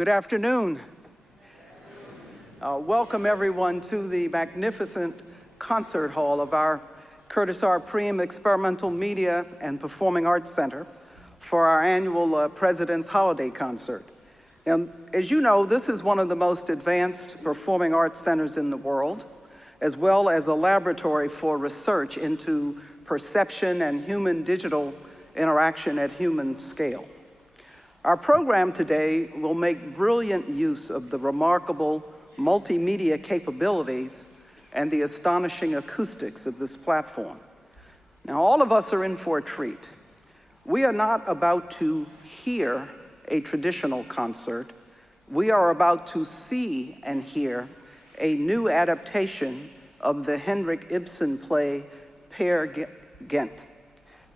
Good afternoon. Welcome everyone to the magnificent concert hall of our Curtis R. Preem Experimental Media and Performing Arts Center for our annual President's Holiday Concert. Now, as you know, this is one of the most advanced performing arts centers in the world, as well as a laboratory for research into perception and human-digital interaction at human scale. Our program today will make brilliant use of the remarkable multimedia capabilities and the astonishing acoustics of this platform. Now, all of us are in for a treat. We are not about to hear a traditional concert. We are about to see and hear a new adaptation of the Henrik Ibsen play Peer Gynt,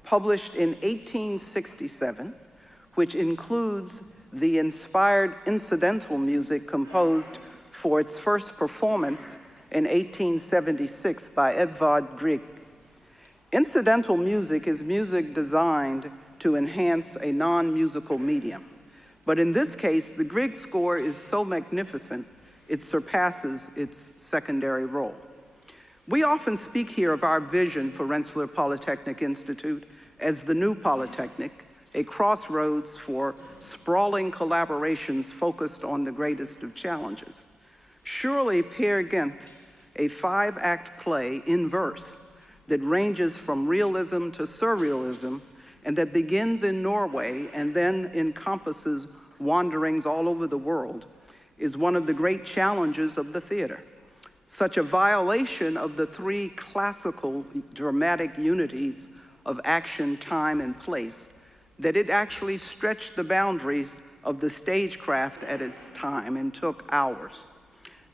published in 1867, which includes the inspired incidental music composed for its first performance in 1876 by Edvard Grieg. Incidental music is music designed to enhance a non-musical medium. But in this case, the Grieg score is so magnificent, it surpasses its secondary role. We often speak here of our vision for Rensselaer Polytechnic Institute as the new Polytechnic, a crossroads for sprawling collaborations focused on the greatest of challenges. Surely Peer Gynt, a 5-act play in verse that ranges from realism to surrealism and that begins in Norway and then encompasses wanderings all over the world, is one of the great challenges of the theater. Such a violation of the 3 classical dramatic unities of action, time, and place that it actually stretched the boundaries of the stagecraft at its time and took hours.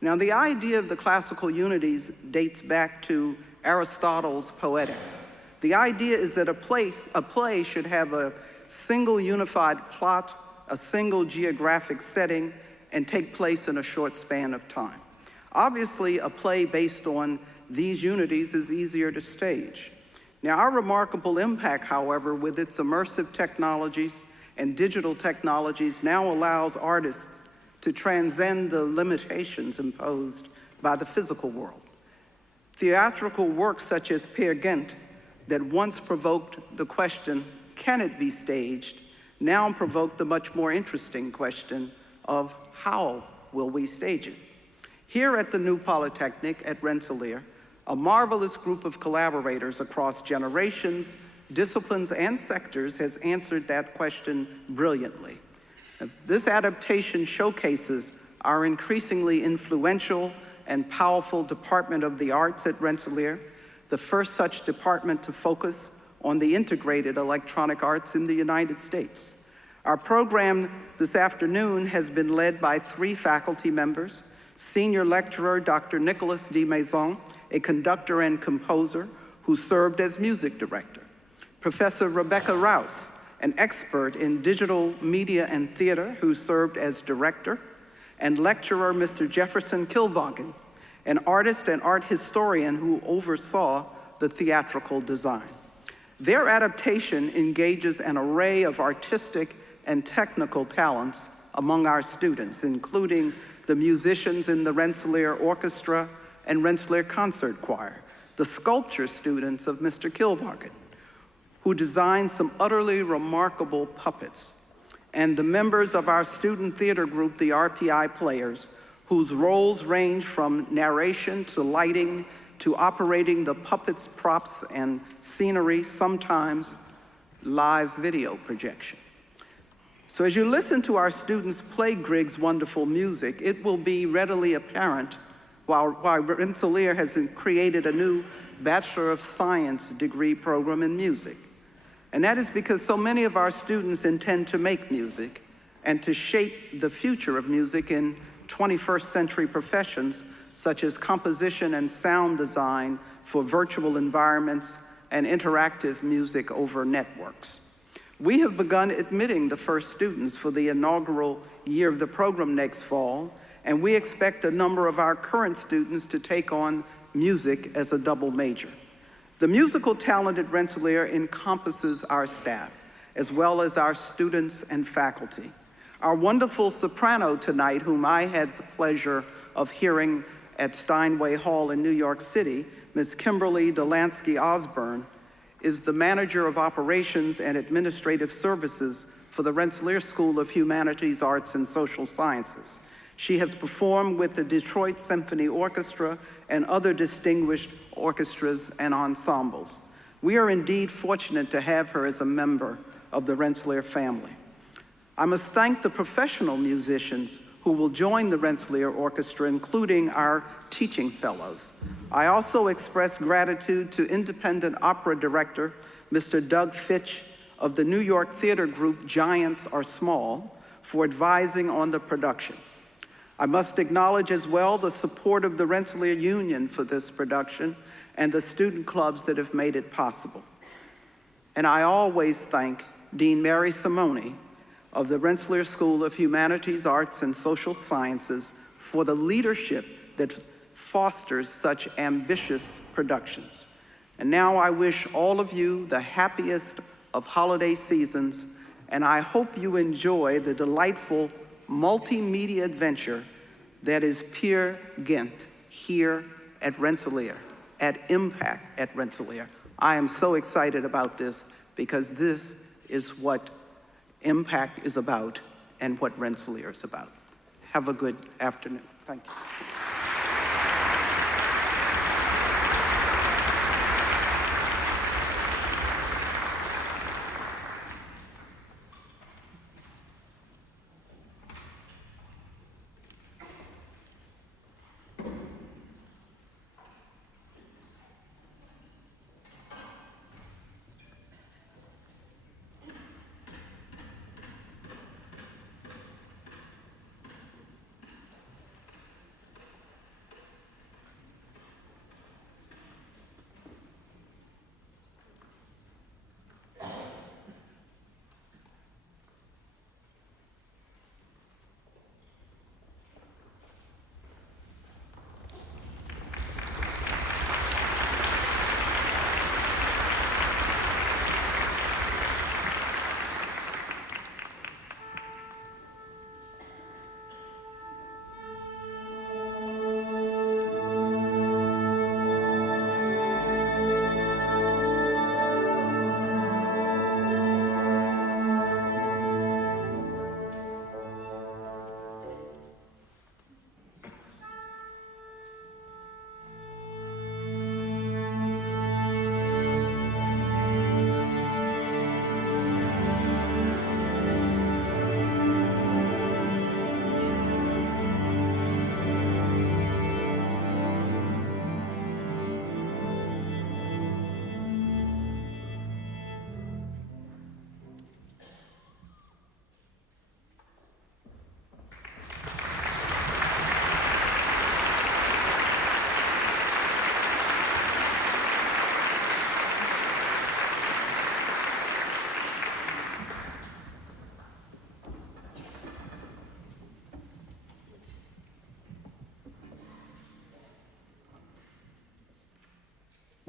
Now, the idea of the classical unities dates back to Aristotle's Poetics. The idea is that a play should have a single unified plot, a single geographic setting, and take place in a short span of time. Obviously, a play based on these unities is easier to stage. Now, our remarkable impact, however, with its immersive technologies and digital technologies now allows artists to transcend the limitations imposed by the physical world. Theatrical works such as Peer Gynt, that once provoked the question, can it be staged, now provoke the much more interesting question of how will we stage it? Here at the new Polytechnic at Rensselaer, a marvelous group of collaborators across generations, disciplines, and sectors has answered that question brilliantly. This adaptation showcases our increasingly influential and powerful Department of the Arts at Rensselaer, the first such department to focus on the integrated electronic arts in the United States. Our program this afternoon has been led by 3 faculty members: Senior Lecturer Dr. Nicholas D. Maison, a conductor and composer who served as music director; Professor Rebecca Rouse, an expert in digital media and theater who served as director; and lecturer Mr. Jefferson Kilvagen, an artist and art historian who oversaw the theatrical design. Their adaptation engages an array of artistic and technical talents among our students, including the musicians in the Rensselaer Orchestra and Rensselaer Concert Choir, the sculpture students of Mr. Kilvagen, who designed some utterly remarkable puppets, and the members of our student theater group, the RPI Players, whose roles range from narration to lighting to operating the puppets, props, and scenery, sometimes live video projection. So as you listen to our students play Grieg's wonderful music, it will be readily apparent why Rensselaer has created a new Bachelor of Science degree program in music. And that is because so many of our students intend to make music and to shape the future of music in 21st century professions such as composition and sound design for virtual environments and interactive music over networks. We have begun admitting the first students for the inaugural year of the program next fall, and we expect a number of our current students to take on music as a double major. The musical talent at Rensselaer encompasses our staff, as well as our students and faculty. Our wonderful soprano tonight, whom I had the pleasure of hearing at Steinway Hall in New York City, Ms. Kimberly Delansky Osborne, is the Manager of Operations and Administrative Services for the Rensselaer School of Humanities, Arts, and Social Sciences. She has performed with the Detroit Symphony Orchestra and other distinguished orchestras and ensembles. We are indeed fortunate to have her as a member of the Rensselaer family. I must thank the professional musicians who will join the Rensselaer Orchestra, including our teaching fellows. I also express gratitude to independent opera director, Mr. Doug Fitch of the New York theater group Giants Are Small, for advising on the production. I must acknowledge as well the support of the Rensselaer Union for this production and the student clubs that have made it possible. And I always thank Dean Mary Simone of the Rensselaer School of Humanities, Arts, and Social Sciences for the leadership that fosters such ambitious productions. And now I wish all of you the happiest of holiday seasons, and I hope you enjoy the delightful multimedia adventure that is Peer Gynt here at Rensselaer, at Impact at Rensselaer. I am so excited about this because this is what Impact is about and what Rensselaer is about. Have a good afternoon. Thank you.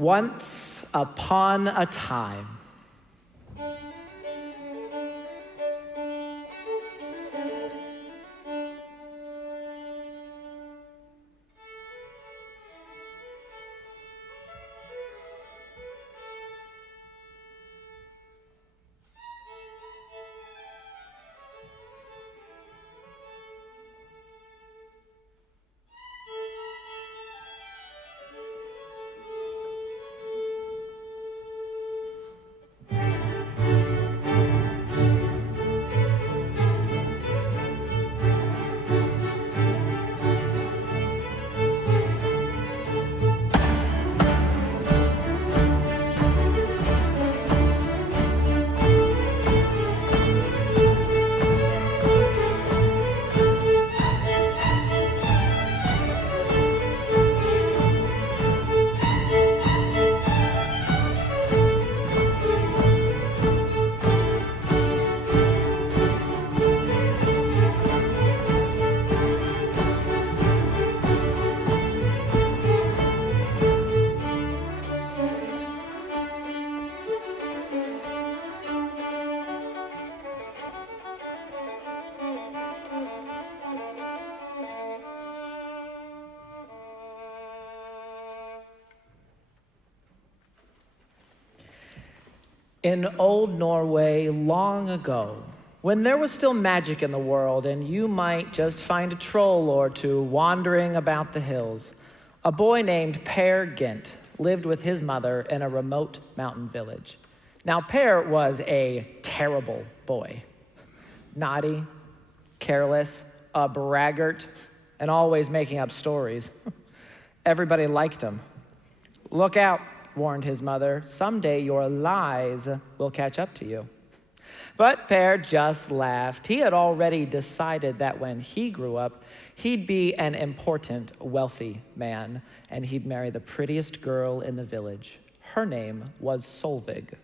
Once upon a time. In old Norway, long ago, when there was still magic in the world and you might just find a troll or two wandering about the hills, a boy named Per Gynt lived with his mother in a remote mountain village. Now, Per was a terrible boy. Naughty, careless, a braggart, and always making up stories. Everybody liked him. "Look out," warned his mother. "Someday your lies will catch up to you." But Per just laughed. He had already decided that when he grew up, he'd be an important, wealthy man, and he'd marry the prettiest girl in the village. Her name was Solvig.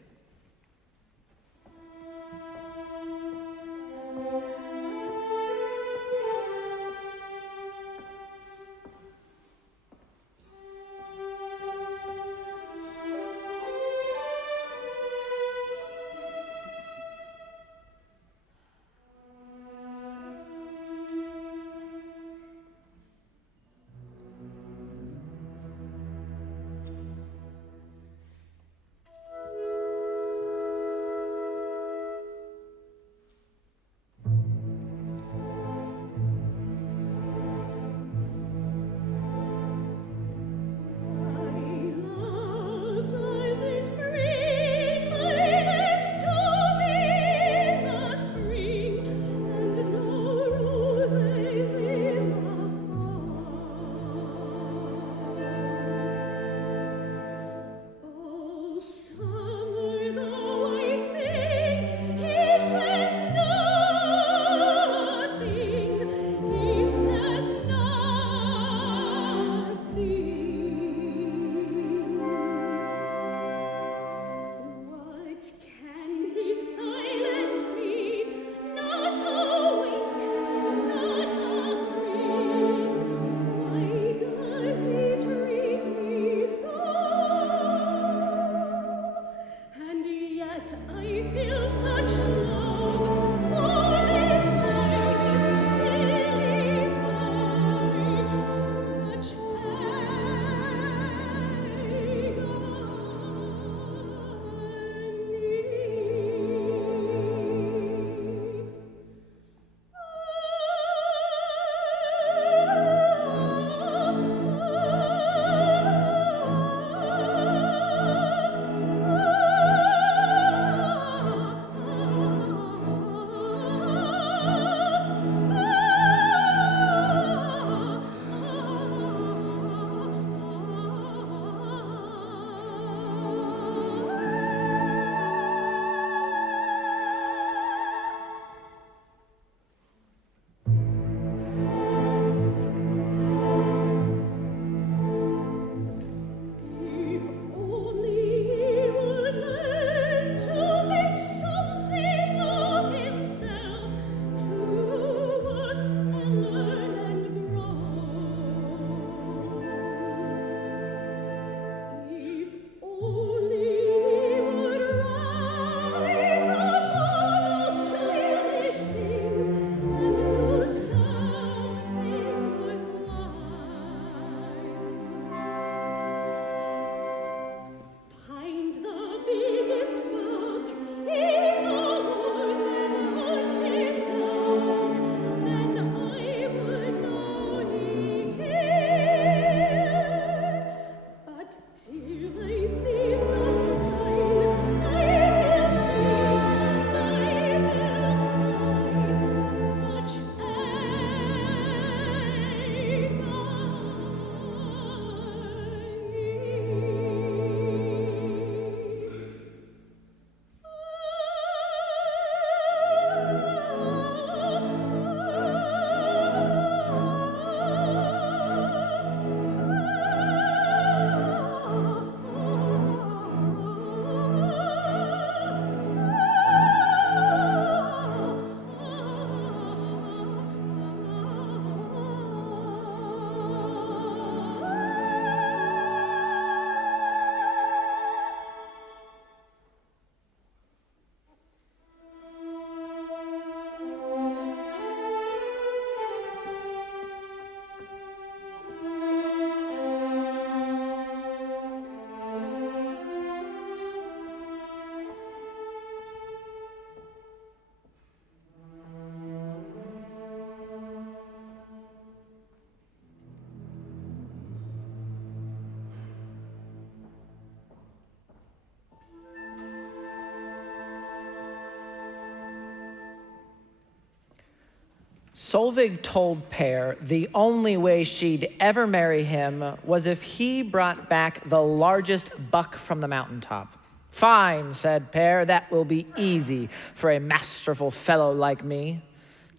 Solveig told Pear the only way she'd ever marry him was if he brought back the largest buck from the mountaintop. Fine, said Pear, that will be easy for a masterful fellow like me.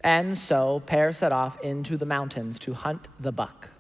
And so Pear set off into the mountains to hunt the buck.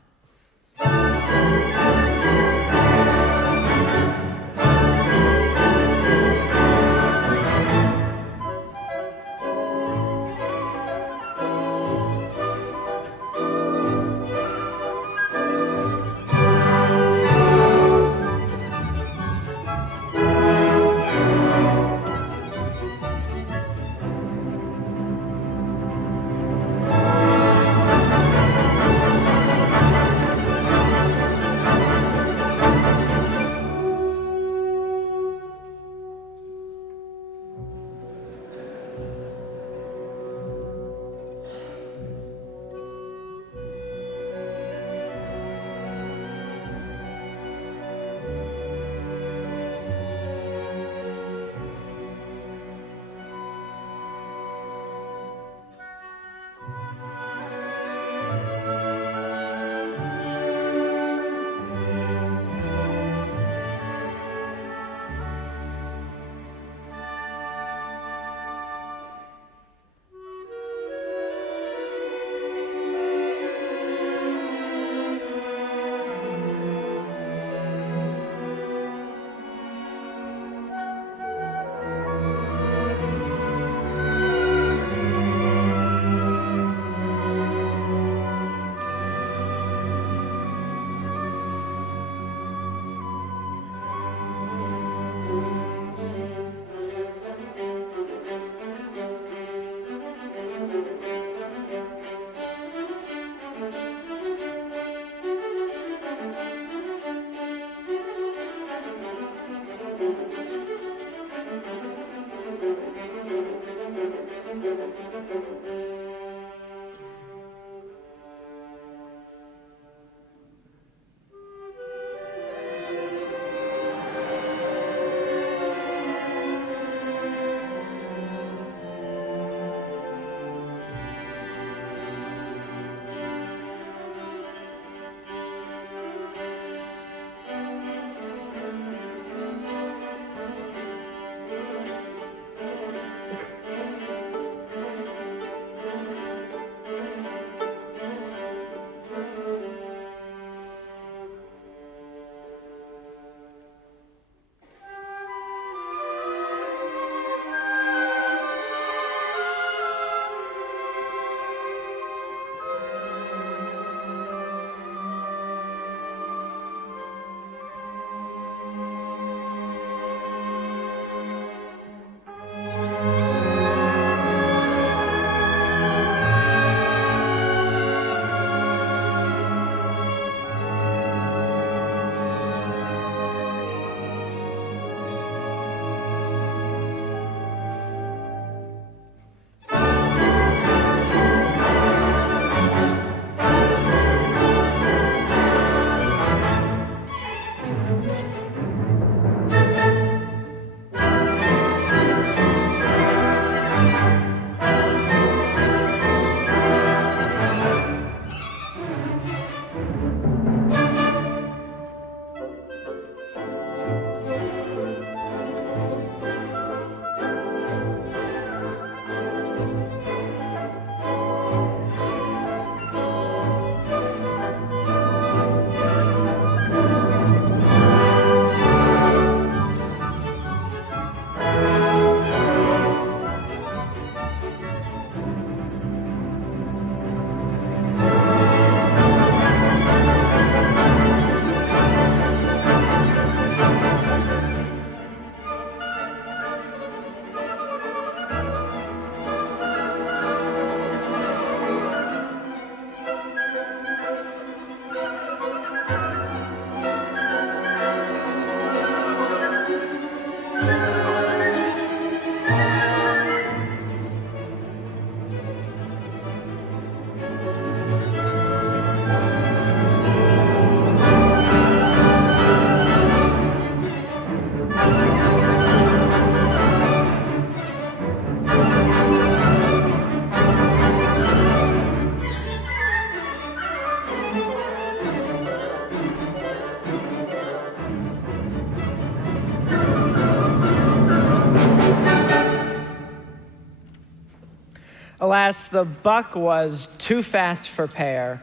Alas, the buck was too fast for Pear.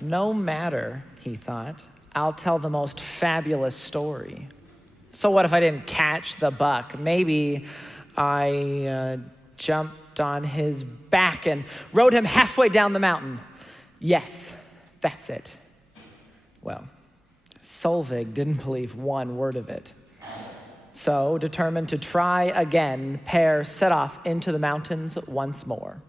No matter, he thought, I'll tell the most fabulous story. So what if I didn't catch the buck? Maybe I jumped on his back and rode him halfway down the mountain. Yes, that's it. Well, Solveig didn't believe one word of it. So, determined to try again, Pear set off into the mountains once more.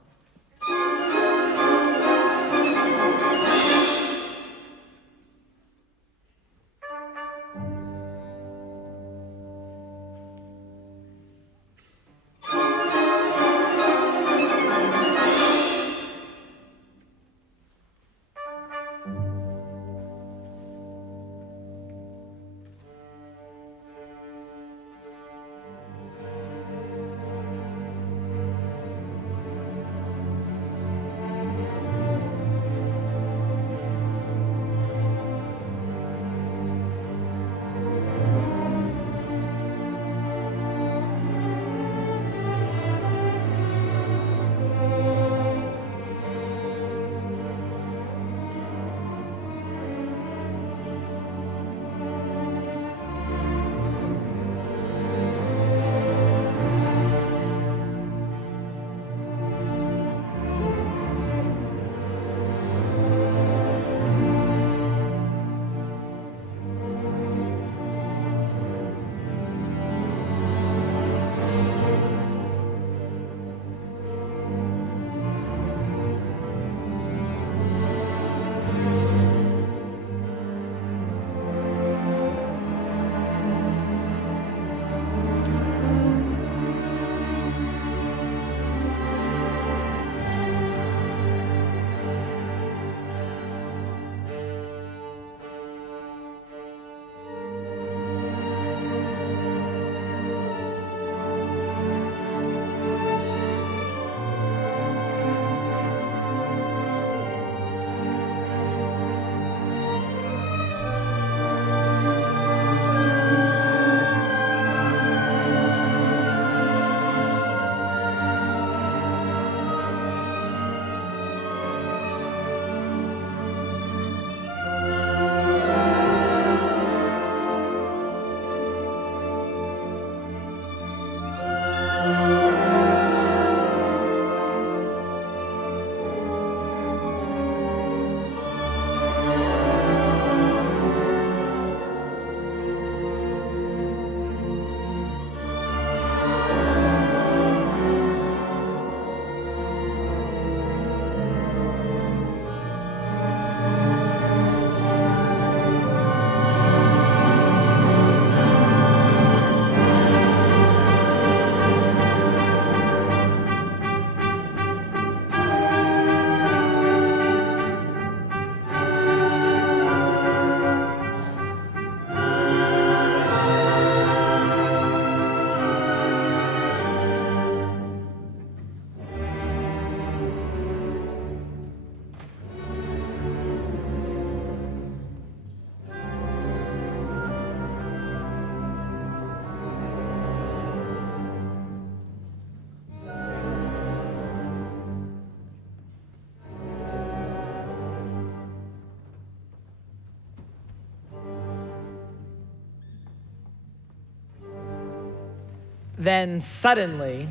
Then suddenly,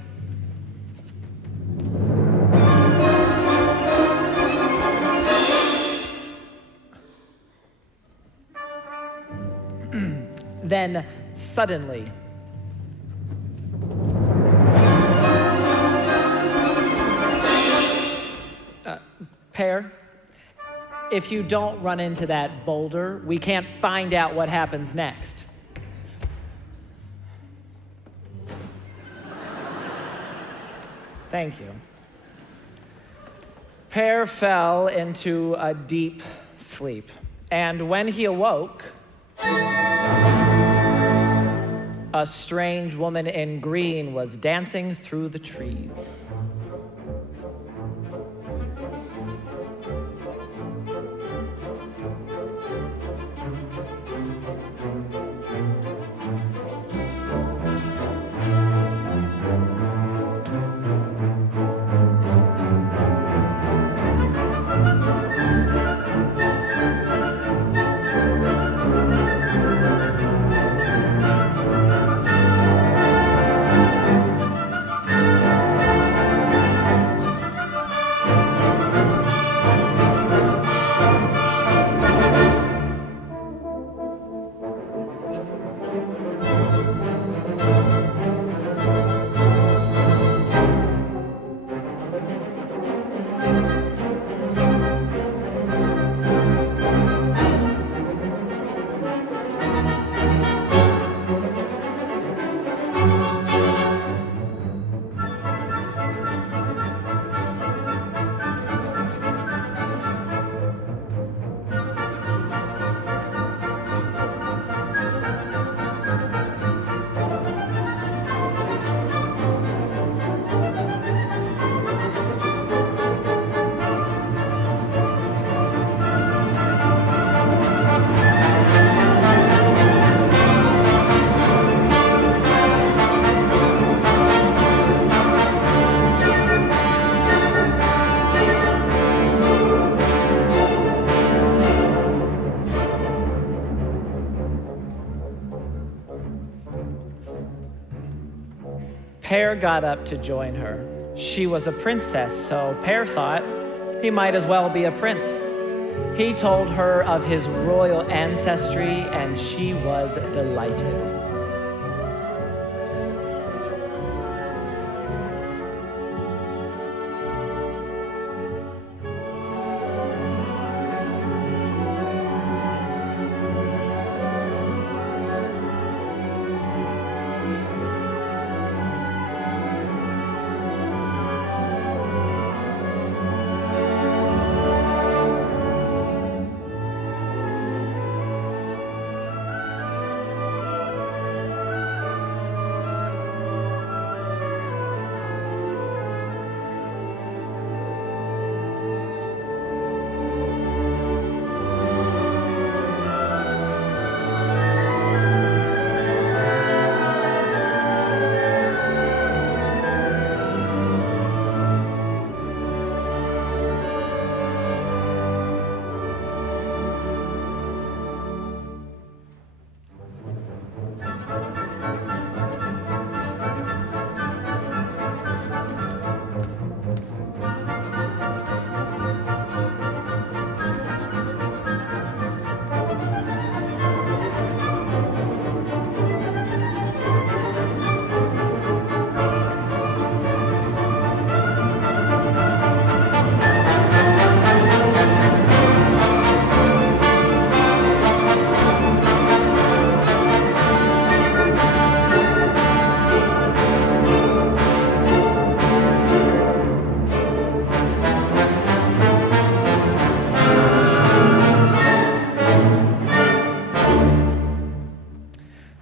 Pear, if you don't run into that boulder, we can't find out what happens next. Thank you. Pear fell into a deep sleep, and when he awoke, a strange woman in green was dancing through the trees. Pear got up to join her. She was a princess, so Pear thought he might as well be a prince. He told her of his royal ancestry, and she was delighted.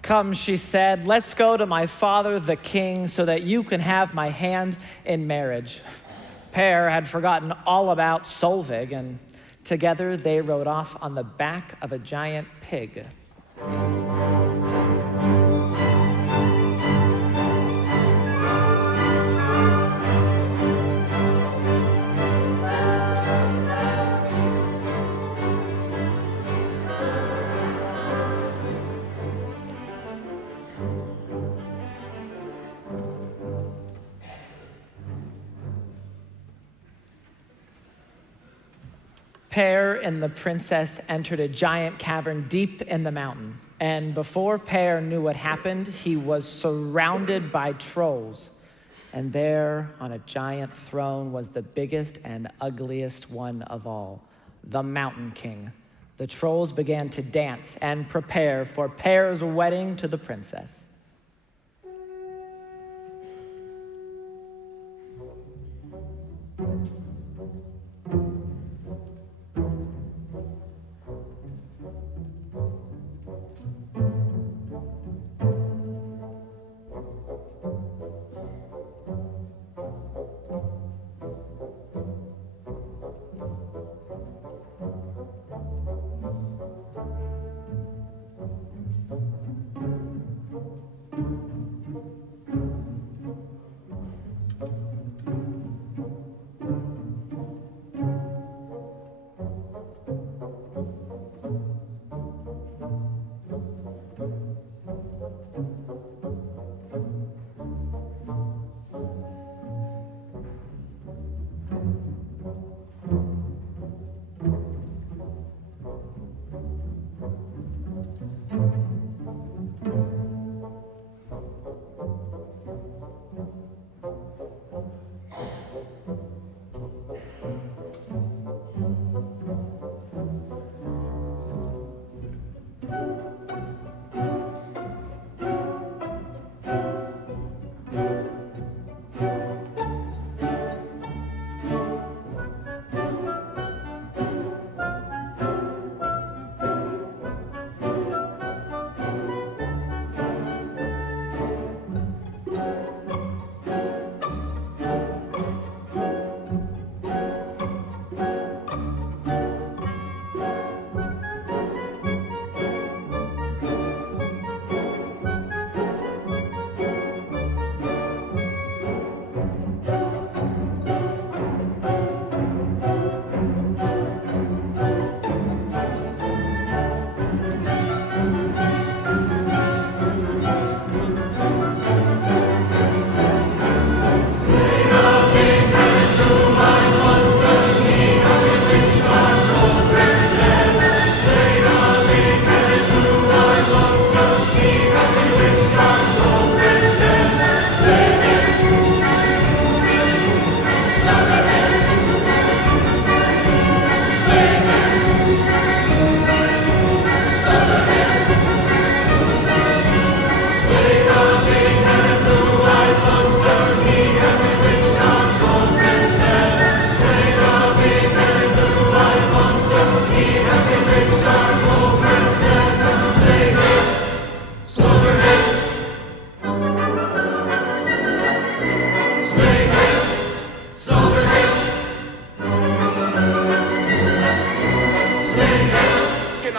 Come, she said, let's go to my father, the king, so that you can have my hand in marriage. Pear had forgotten all about Solveig, and together they rode off on the back of a giant pig. Pear and the princess entered a giant cavern deep in the mountain. And before Pear knew what happened, he was surrounded by trolls. And there, on a giant throne, was the biggest and ugliest one of all, the Mountain King. The trolls began to dance and prepare for Pear's wedding to the princess.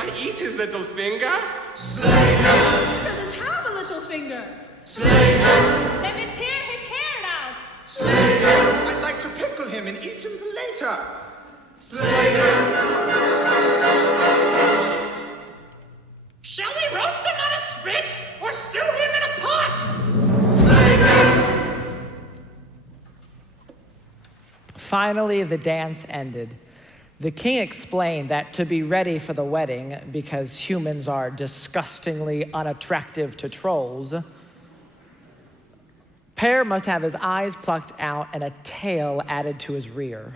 I eat his little finger? Slay him! He doesn't have a little finger. Slay him! Let me tear his hair out! Slay him! I'd like to pickle him and eat him for later. Slay him! Shall we roast him on a spit or stew him in a pot? Slay him! Finally, the dance ended. The king explained that to be ready for the wedding, because humans are disgustingly unattractive to trolls, Pear must have his eyes plucked out and a tail added to his rear.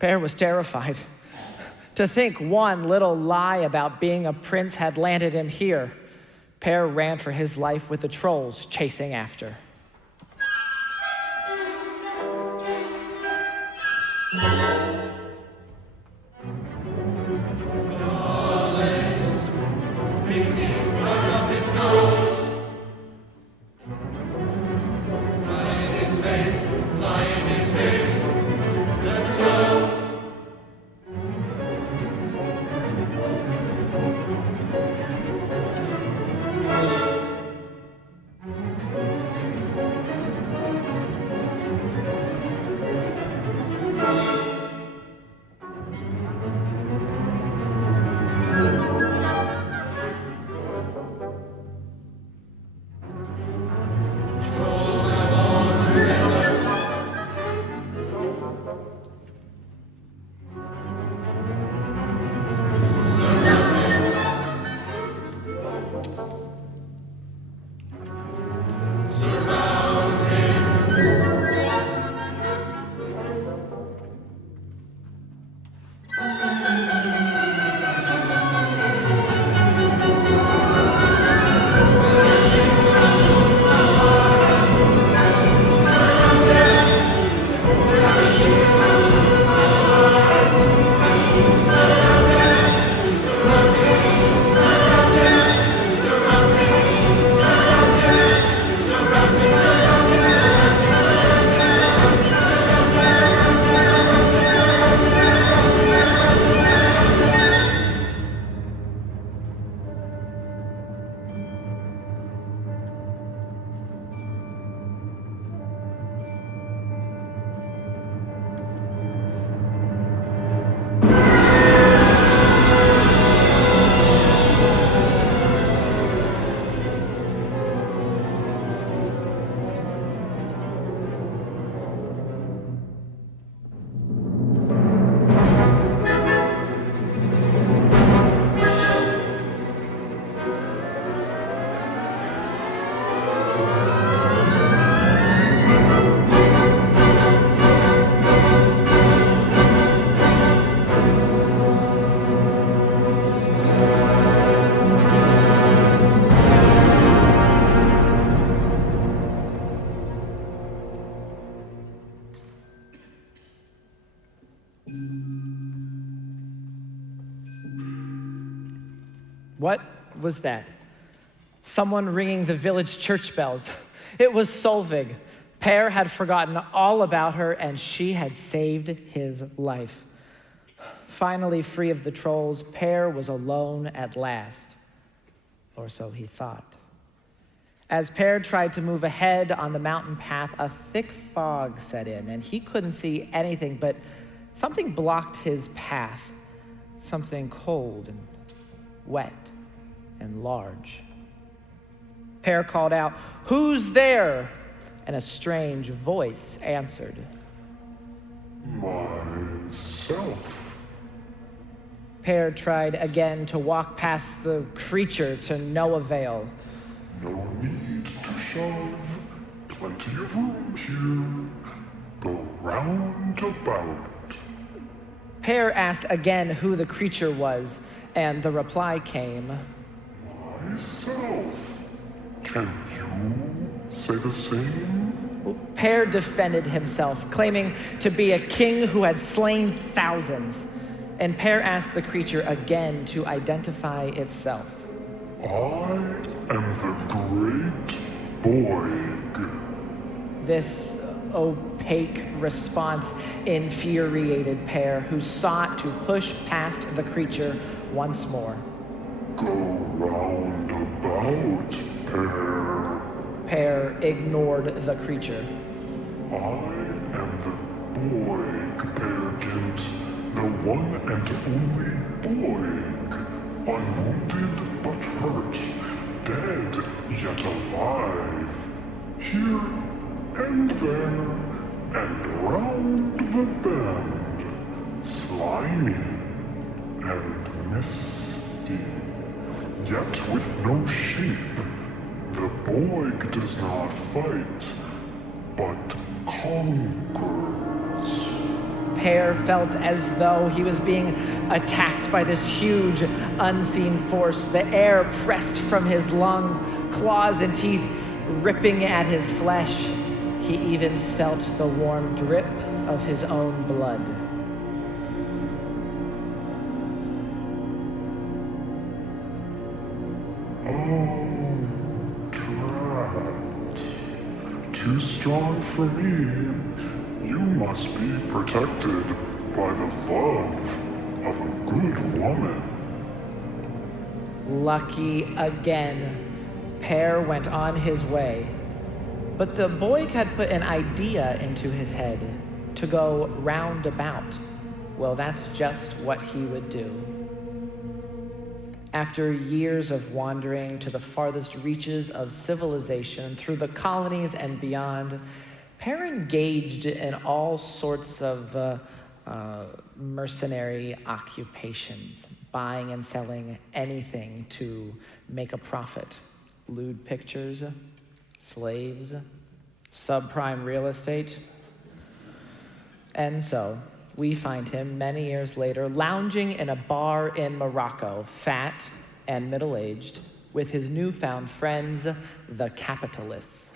Pear was terrified. To think one little lie about being a prince had landed him here. Pear ran for his life with the trolls chasing after. What was that? Someone ringing the village church bells. It was Solvig. Pear had forgotten all about her, and she had saved his life. Finally free of the trolls, Pear was alone at last. Or so he thought. As Pear tried to move ahead on the mountain path, a thick fog set in, and he couldn't see anything, but something blocked his path. Something cold and wet and large. Pear called out, "Who's there?" And a strange voice answered. Myself. Pear tried again to walk past the creature to no avail. No need to shove. Plenty of room here. Go round about. Pear asked again who the creature was, and the reply came. Myself. Can you say the same? Pear defended himself, claiming to be a king who had slain thousands. And Pear asked the creature again to identify itself. I am the Great Boig. This take response infuriated Pear, who sought to push past the creature once more. Go round about, Pear. Pear ignored the creature. I am the boy, Pear Gynt, the one and only boy, unwounded but hurt, dead yet alive, here and there and round the bend, slimy and misty, yet with no shape. The boy does not fight, but conquers. Pear felt as though he was being attacked by this huge, unseen force. The air pressed from his lungs, claws and teeth ripping at his flesh. He even felt the warm drip of his own blood. Oh, drat. Too strong for me. You must be protected by the love of a good woman. Lucky again. Pear went on his way. But the boy had put an idea into his head to go roundabout. Well, that's just what he would do. After years of wandering to the farthest reaches of civilization, through the colonies and beyond, Pear engaged in all sorts of mercenary occupations, buying and selling anything to make a profit. Lewd pictures, slaves, subprime real estate. And so, we find him many years later lounging in a bar in Morocco, fat and middle-aged, with his newfound friends, the capitalists.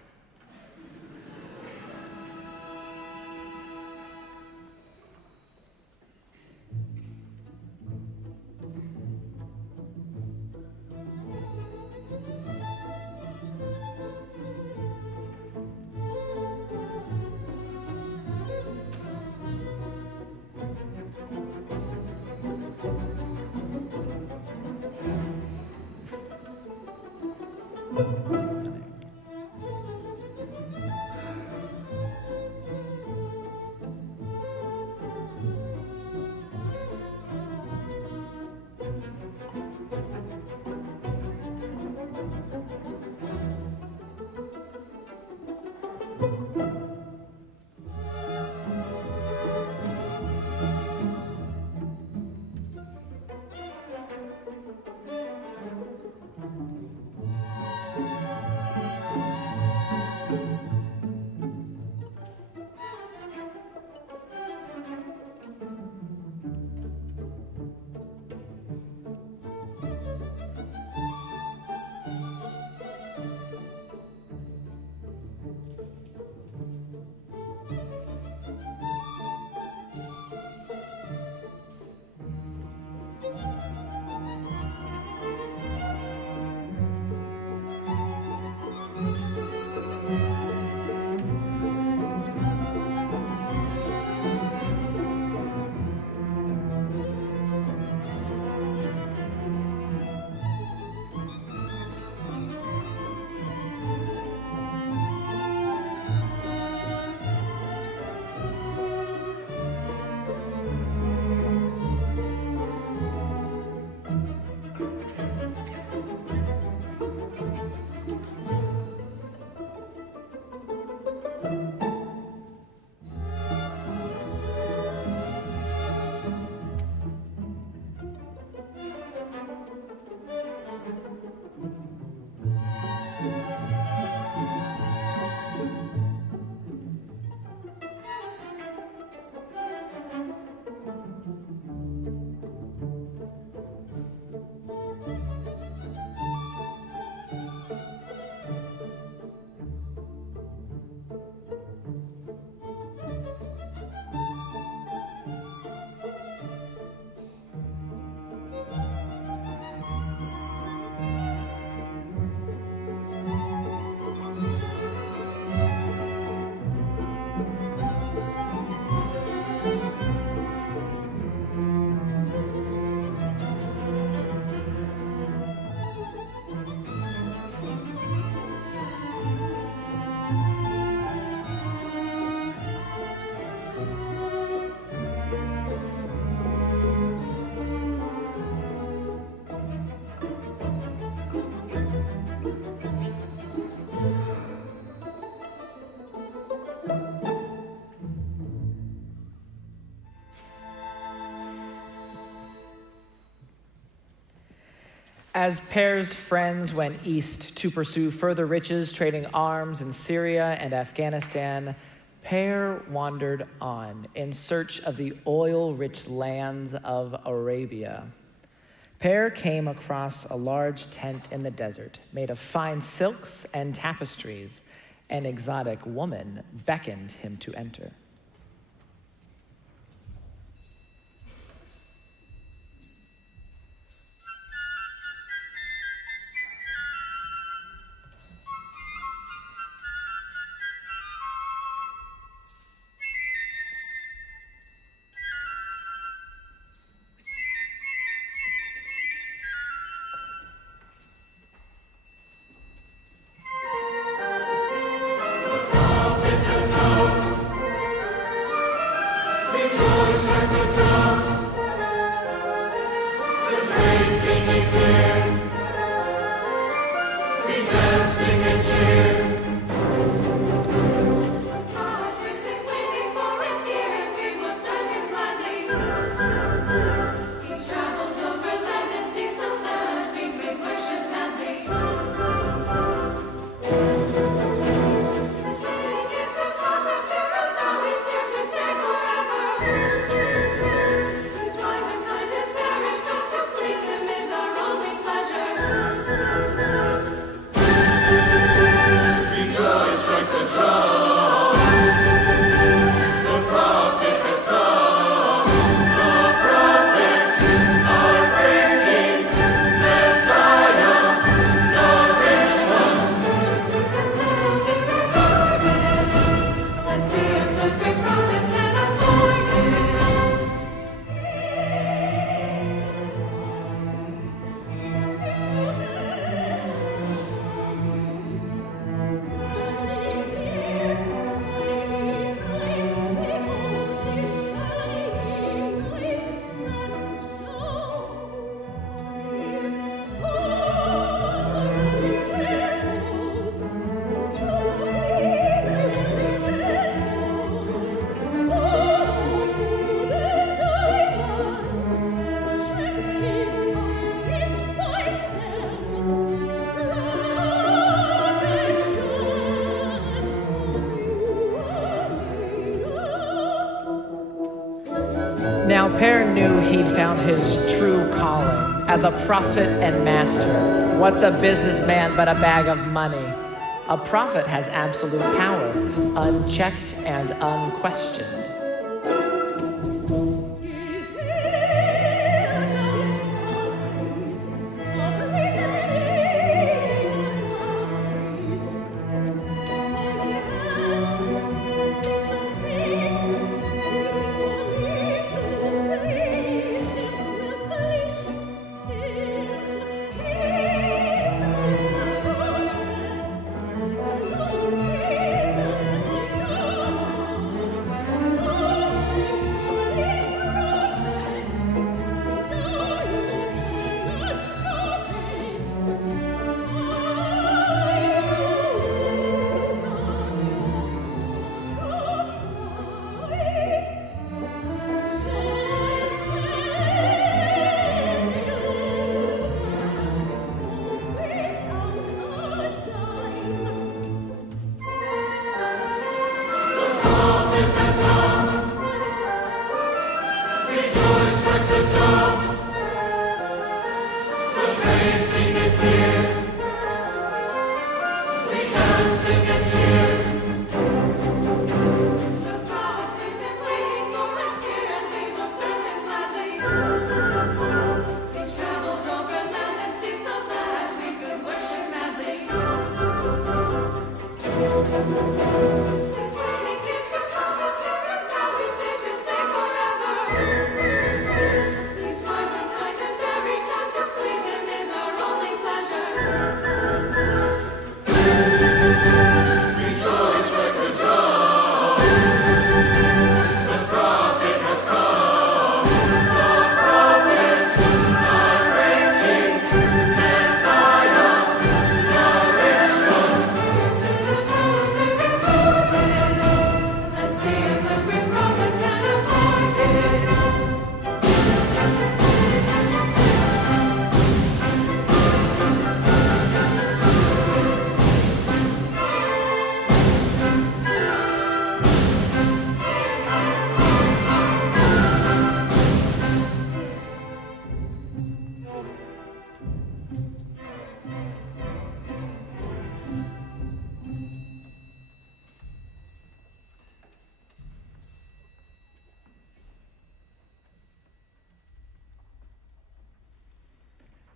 As Pear's friends went east to pursue further riches, trading arms in Syria and Afghanistan, Pear wandered on in search of the oil-rich lands of Arabia. Pear came across a large tent in the desert made of fine silks and tapestries. An exotic woman beckoned him to enter. Now Pear knew he'd found his true calling as a prophet and master. What's a businessman but a bag of money? A prophet has absolute power, unchecked and unquestioned.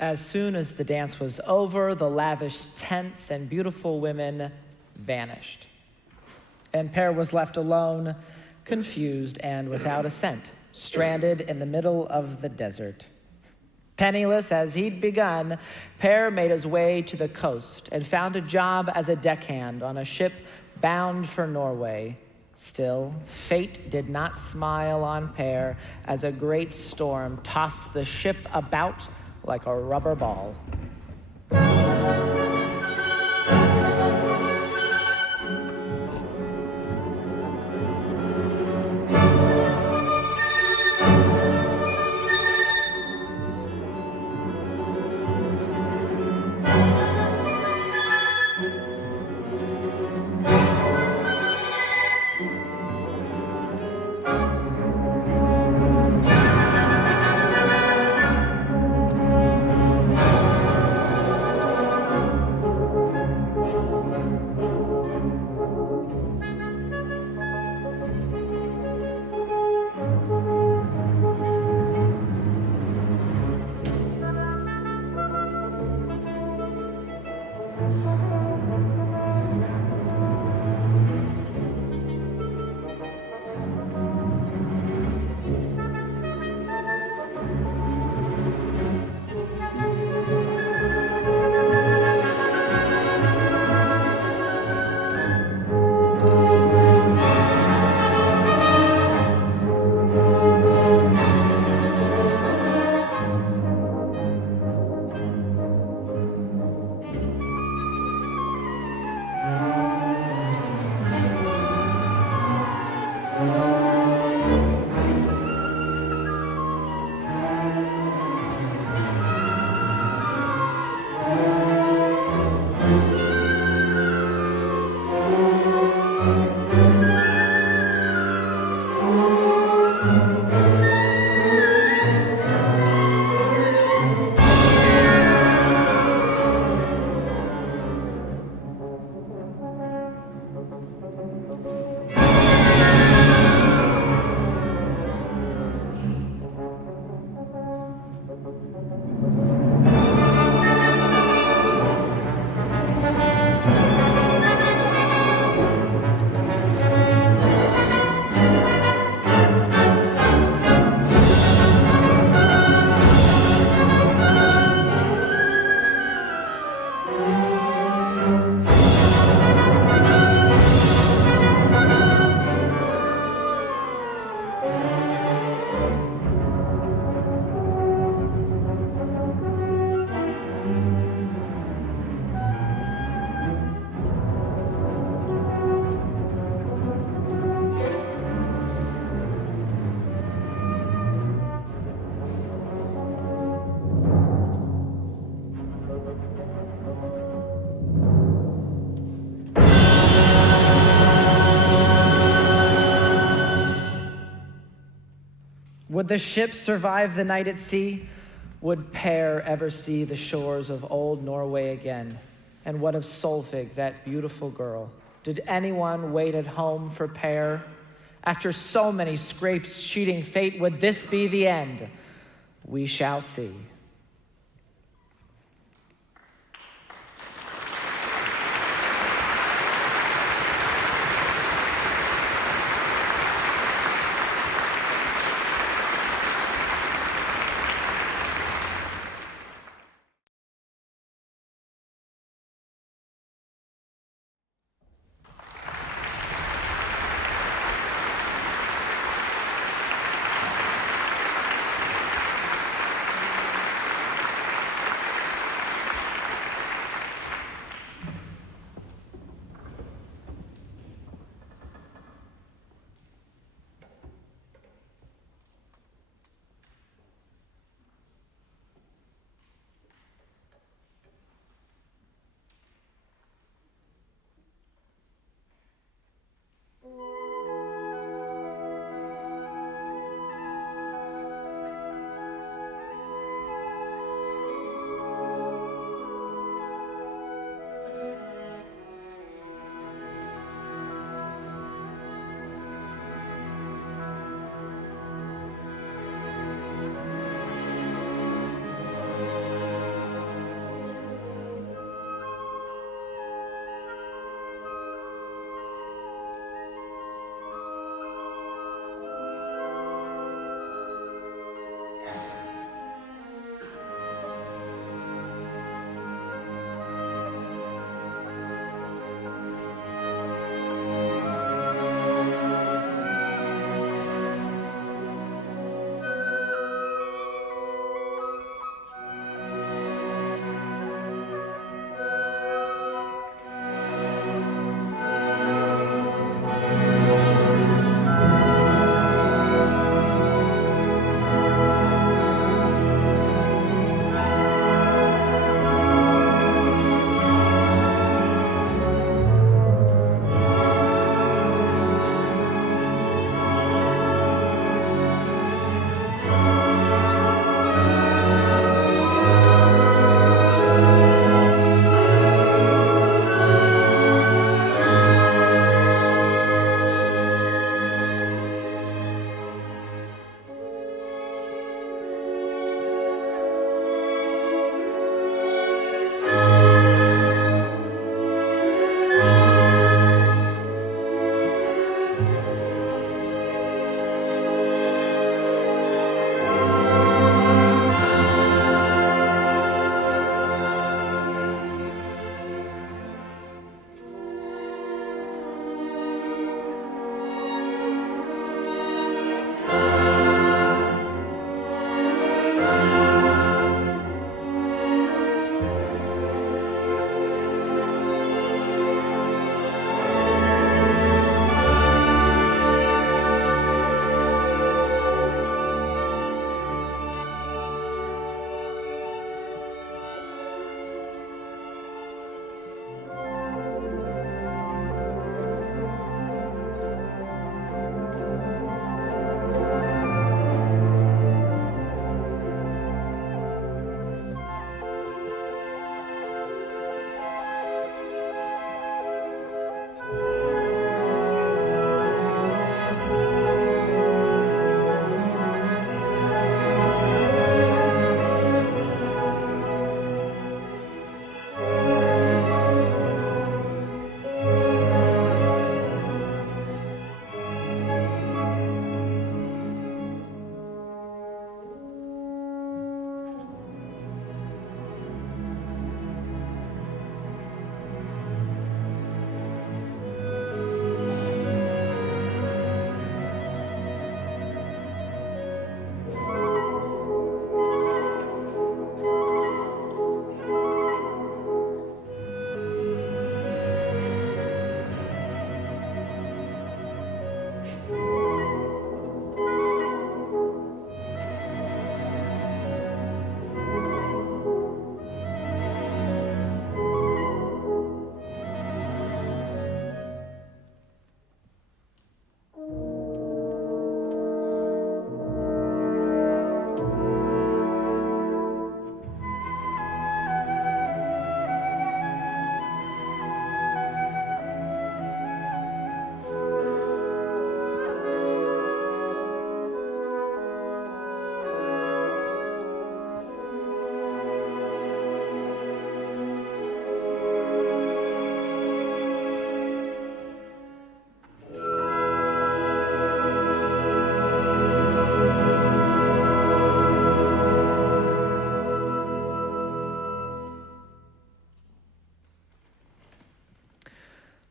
As soon as the dance was over, the lavish tents and beautiful women vanished. And Per was left alone, confused and without a cent, stranded in the middle of the desert. Penniless as he'd begun, Per made his way to the coast and found a job as a deckhand on a ship bound for Norway. Still, fate did not smile on Per as a great storm tossed the ship about like a rubber ball. Would the ship survive the night at sea? Would Per ever see the shores of old Norway again? And what of Solveig, that beautiful girl? Did anyone wait at home for Per? After so many scrapes cheating fate, would this be the end? We shall see.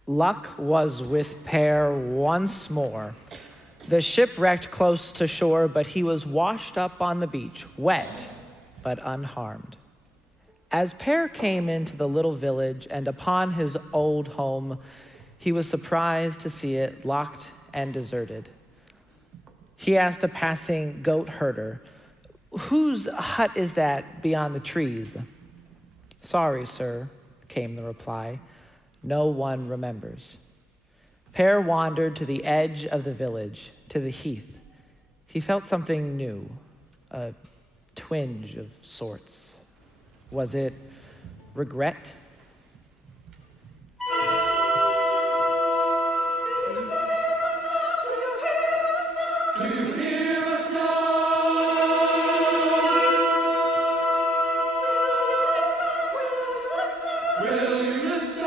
Luck was with Per once more. The ship wrecked close to shore, but he was washed up on the beach, wet but unharmed. As Per came into the little village and upon his old home, he was surprised to see it locked and deserted. He asked a passing goat herder, "Whose hut is that beyond the trees?" "Sorry, sir," came the reply. "No one remembers." Per wandered to the edge of the village, to the heath. He felt something new, a twinge of sorts. Was it regret? Do you hear us now? Will you listen?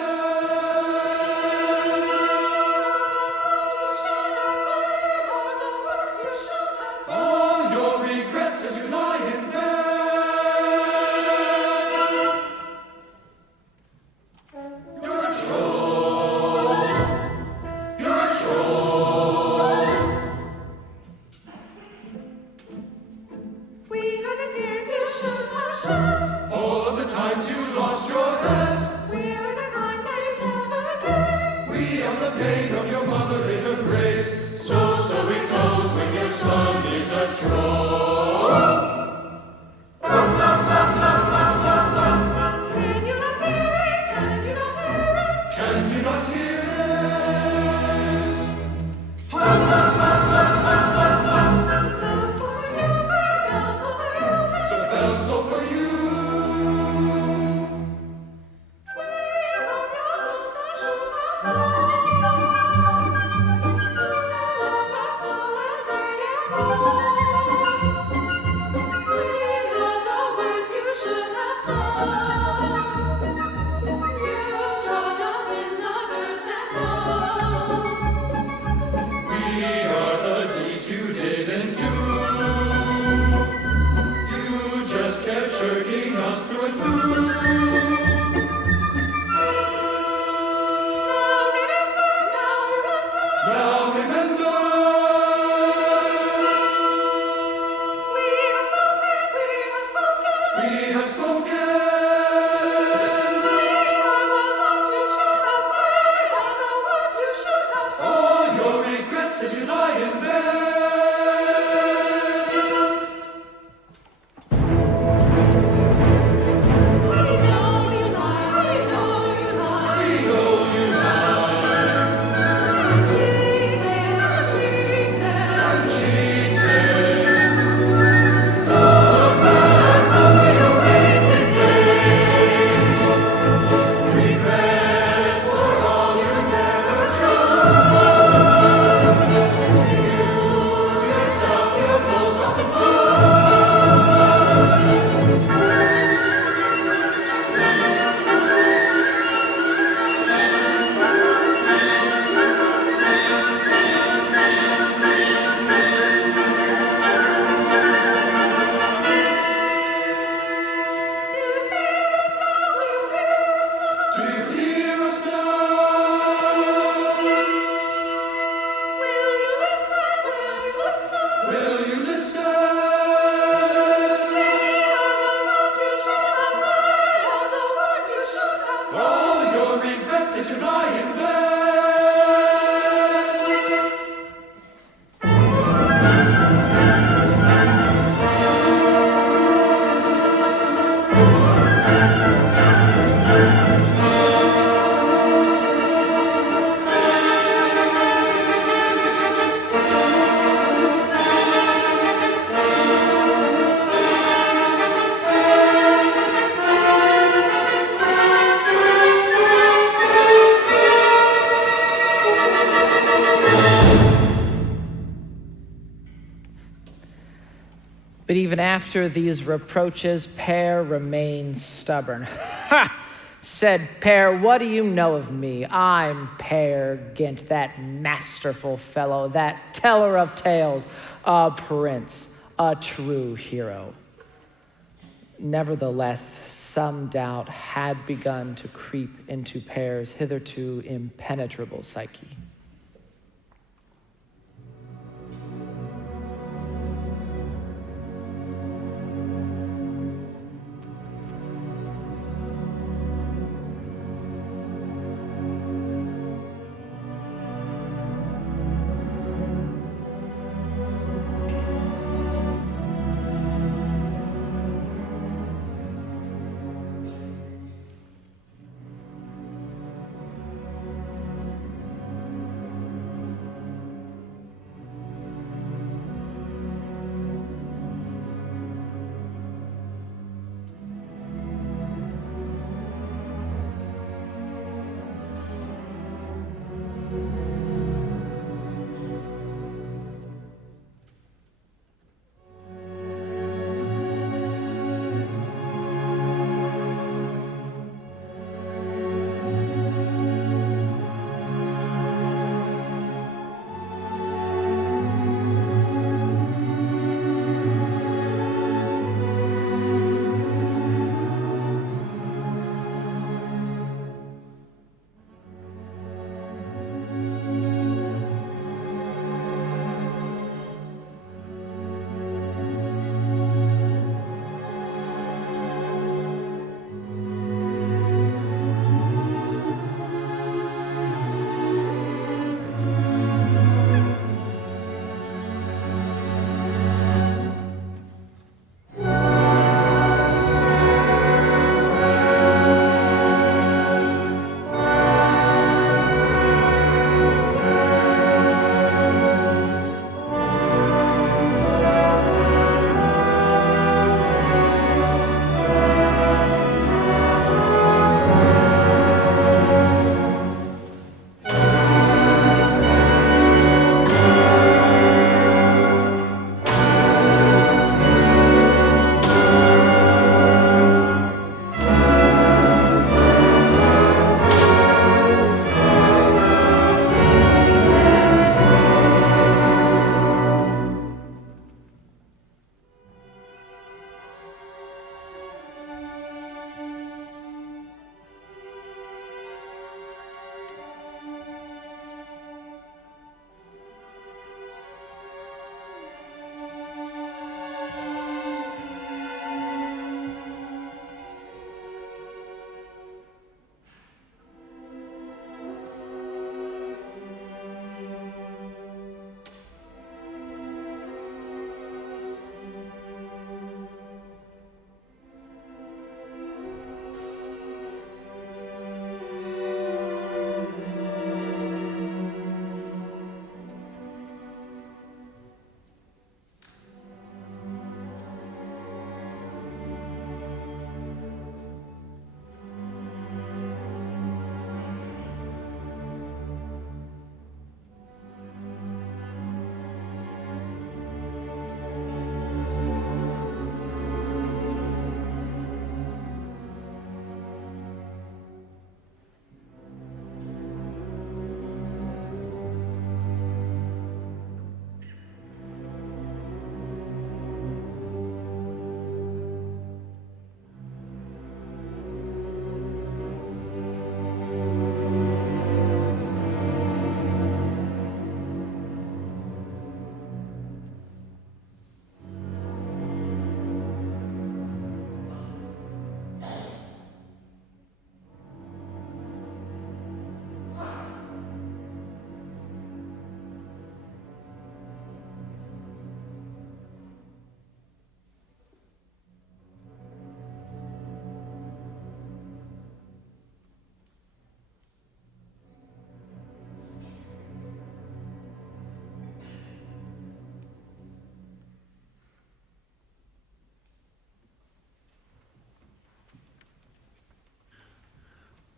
All your regrets as you lie in bed. You're a troll. You're a troll. We are the tears you should have shed. All of the times you lost your head. We are the kind that is never again. We are the pain of your mother in her grave. So it goes when your son is a troll. Can you not hear it? Can you not hear it? Can you not hear it? Bells over you, The bells go for you. we are your souls that should have sung. Left us all and day and night. We are the words you should have sung. You trod us in the dirt and dung. We are the deeds you didn't do. You just kept shirking us through and through. Now remember. We have spoken. We have spoken. We are the songs you should have heard. We are the words you should have sung. All your regrets as you lie in bed. We know you lie. We know you lie. We know you lied Cheated. and cheated. Your wasted days. Regret for all you never tried. To use yourself your most often lied. Do you hear us now? Will you listen? Will you listen? Will you listen? We are the songs you should have heard. We are the words you should have sung. All your regrets as you lie in bed. But even after these reproaches, Per remained stubborn. "Ha!" said Per, "what do you know of me? I'm Per Gynt, that masterful fellow, that teller of tales, a prince, a true hero." Nevertheless, some doubt had begun to creep into Pear's hitherto impenetrable psyche.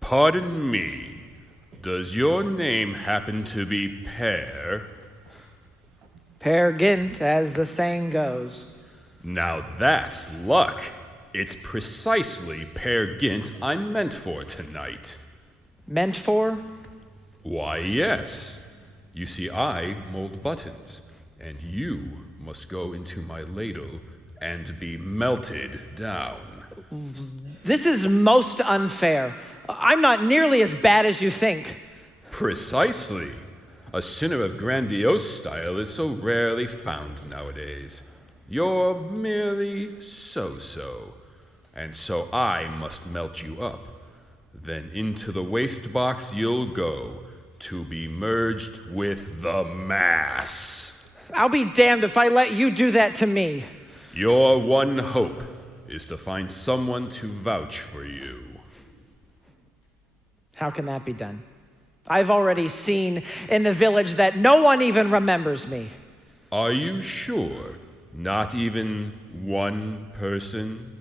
Pardon me, does your name happen to be Pear? Peer Gynt, as the saying goes. Now that's luck. It's precisely Pear Gynt I'm meant for tonight. Meant for? Why, yes. You see, I mold buttons, and you must go into my ladle and be melted down. This is most unfair. I'm not nearly as bad as you think. Precisely. A sinner of grandiose style is so rarely found nowadays. You're merely so-so, and so I must melt you up. Then into the waste box you'll go, to be merged with the mass. I'll be damned if I let you do that to me. Your one hope is to find someone to vouch for you. How can that be done? I've already seen in the village that no one even remembers me. Are you sure? Not even one person?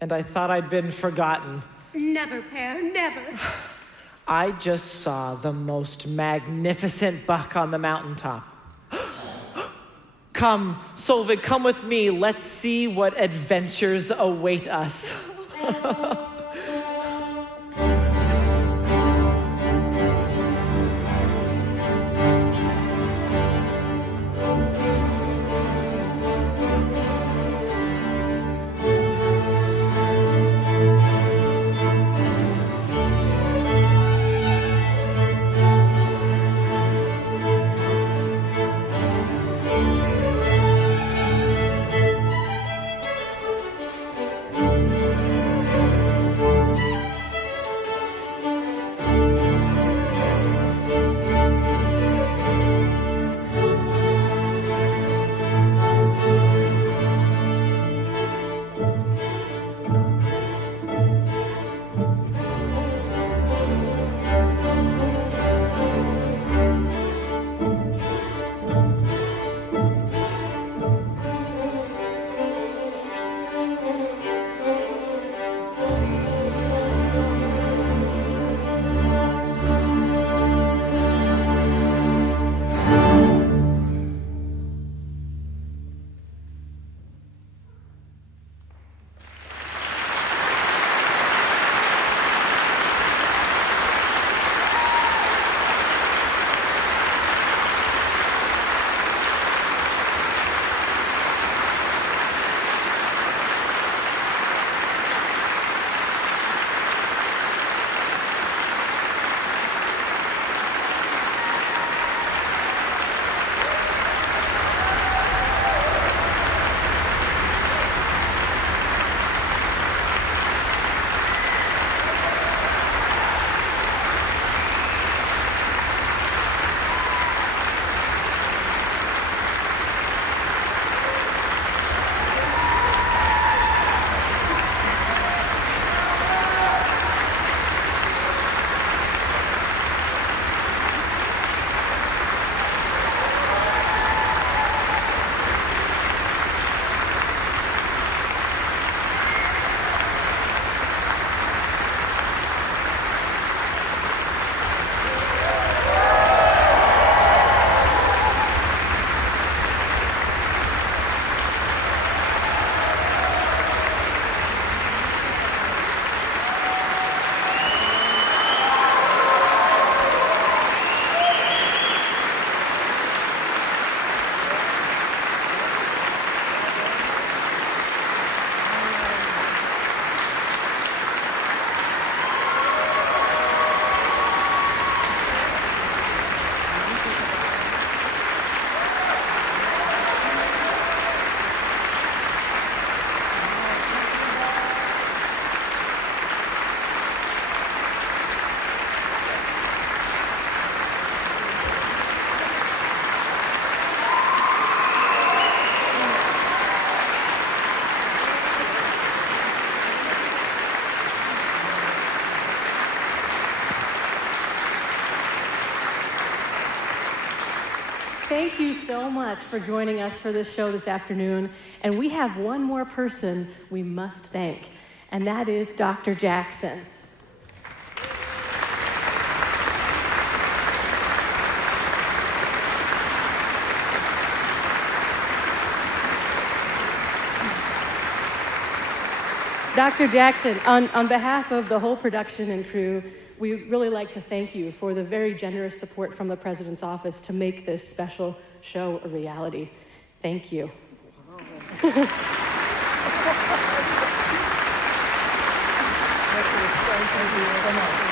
and I thought I'd been forgotten. Never, Pear, never. I just saw the most magnificent buck on the mountaintop. Come, Solvig, come with me. Let's see what adventures await us. Thank you so much for joining us for this show this afternoon. And we have one more person we must thank, and that is Dr. Jackson. Dr. Jackson, on behalf of the whole production and crew, we really like to thank you for the very generous support from the President's office to make this special show a reality. Thank you. Thank you.